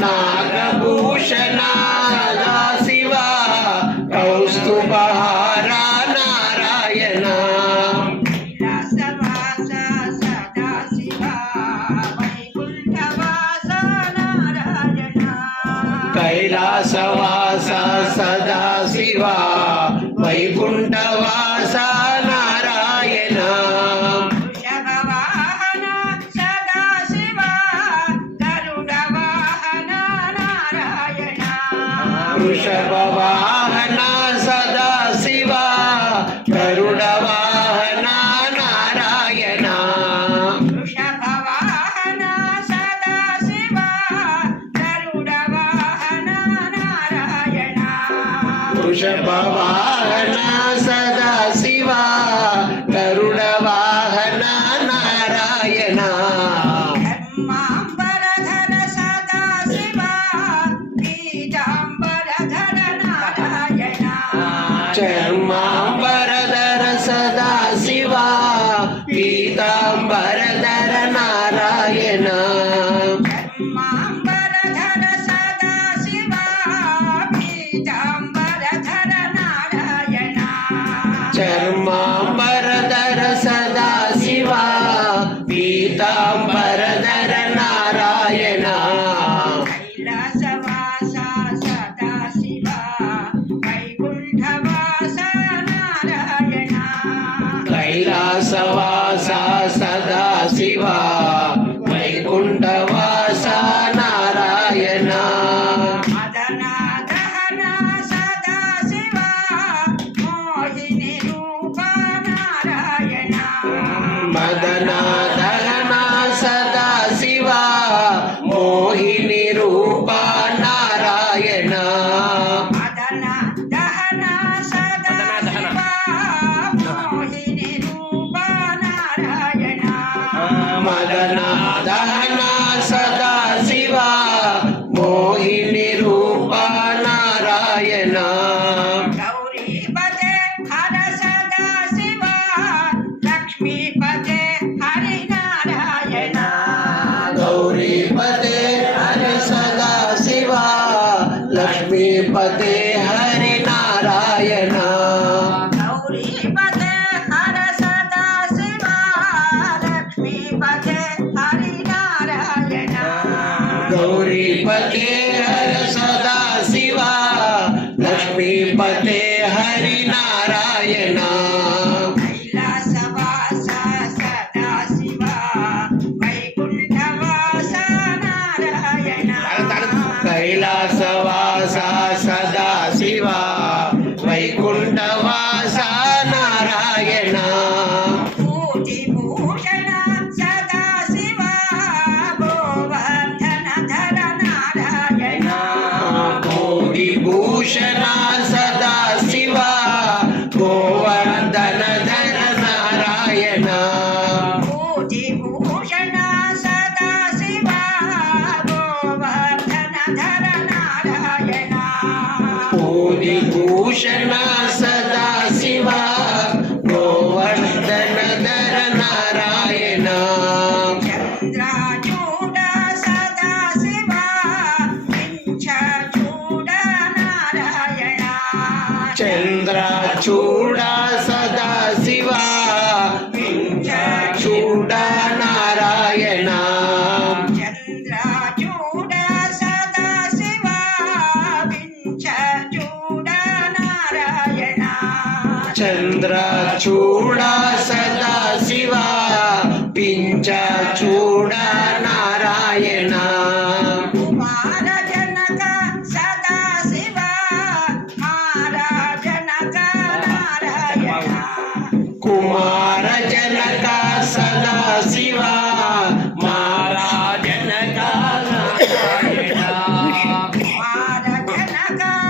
నాగభూషణ శివ కౌస్తుభహార కైలాసవాస నారాయణ కైలాసవాస సదా శివ వైకుంఠవాస వృషభవాహన సదా శివ గరుడవాహన నారాయణ వృషభవాహన సదాశివ గరుడవాహన నారాయణ వృషభవాహన సదా శివ గరుడవాహన నారాయణ చర్మాంబరధర సదా శివ పీతాంబరధర నారాయణ కైలాసవాస సదా శివ వైకుంఠవాస నారాయణ మదనాదహన సదాశివ మోహిని రూప నారాయణ మదన లక్ష్మీపదే హరి నారాయణ గౌరీపదే హర సదాశివ లక్ష్మీపదే హరి నారాయణ గౌరీపదే హర సదా శివ లక్ష్మీపదే హరి నారాయణ కైలాసవాస నారాయణ. పూజి భూషణ సదాశివ గోవర్ధన ధర నారాయణ. కోటి భూషణ సదా శివ గోవర్ధన ధర నారాయణ. పూజి భూషణ సదాశివ గోవర్ధన ధర నారాయణ. కోటి భూషణ చంద్రచూడ సదా శివ. చూడ నారాయణ. నారాయణ. చంద్రచూడ సదా శివ. పించ చూడ